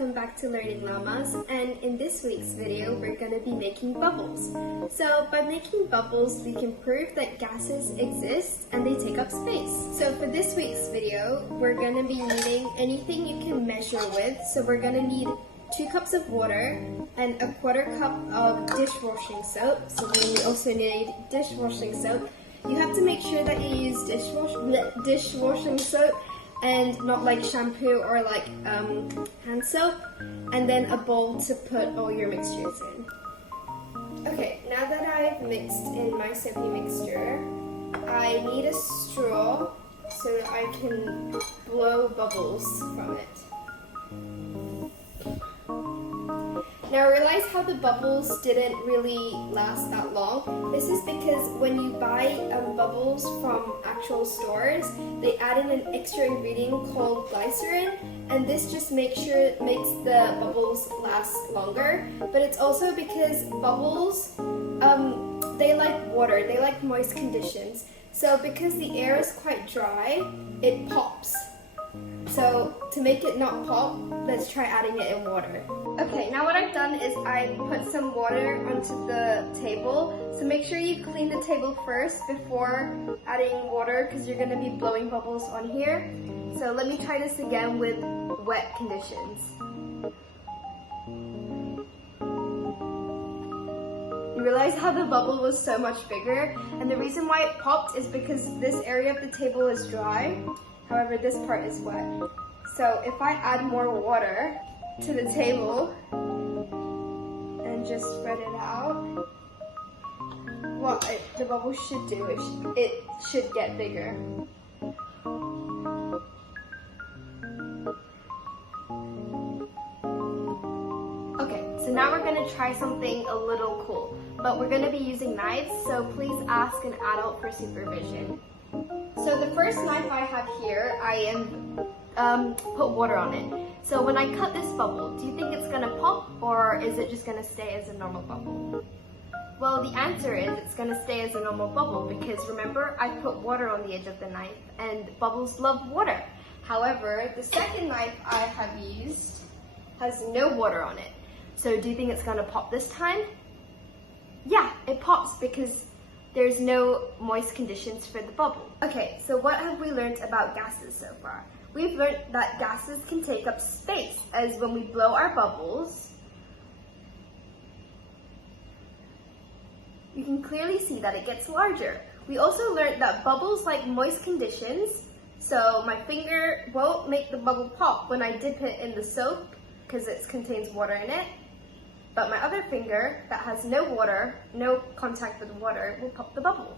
welcome back to Learning Llamas, and in this week's video we're going to be making bubbles. So by making bubbles we can prove that gases exist and they take up space. So for this week's video we're going to be needing anything you can measure with. So we're going to need 2 cups of water and 1/4 cup of dishwashing soap. So then we also need dishwashing soap. You have to make sure that you use dishwashing soap and not like shampoo or like hand soap, and then a bowl to put all your mixtures in. Okay, now that I've mixed in my soapy mixture, I need a straw so that I can blow bubbles from it. Now realize how the bubbles didn't really last that long. This is because when you buy bubbles from actual stores, they add in an extra ingredient called glycerin, and this just makes the bubbles last longer. But it's also because bubbles, they like water, they like moist conditions. So because the air is quite dry, it pops. So to make it not pop, let's try adding it in water. Okay, now what I've done is I put some water onto the table. So make sure you clean the table first before adding water because you're going to be blowing bubbles on here. So let me try this again with wet conditions. You realize how the bubble was so much bigger, and the reason why it popped is because this area of the table is dry. However, this part is wet. So if I add more water to the table and just spread it out, what the bubble should do is it should get bigger. Okay, so now we're going to try something a little cool, but we're going to be using knives, so please ask an adult for supervision. So the first knife I have here, I put water on it. So when I cut this bubble, do you think it's going to pop, or is it just going to stay as a normal bubble? Well, the answer is it's going to stay as a normal bubble because remember, I put water on the edge of the knife and bubbles love water. However, the second knife I have used has no water on it. So do you think it's going to pop this time? Yeah, it pops because there's no moist conditions for the bubble. Okay, so what have we learned about gases so far? We've learned that gases can take up space, as when we blow our bubbles, you can clearly see that it gets larger. We also learned that bubbles like moist conditions, so my finger won't make the bubble pop when I dip it in the soap because it contains water in it. But my other finger that has no water, no contact with water, will pop the bubble.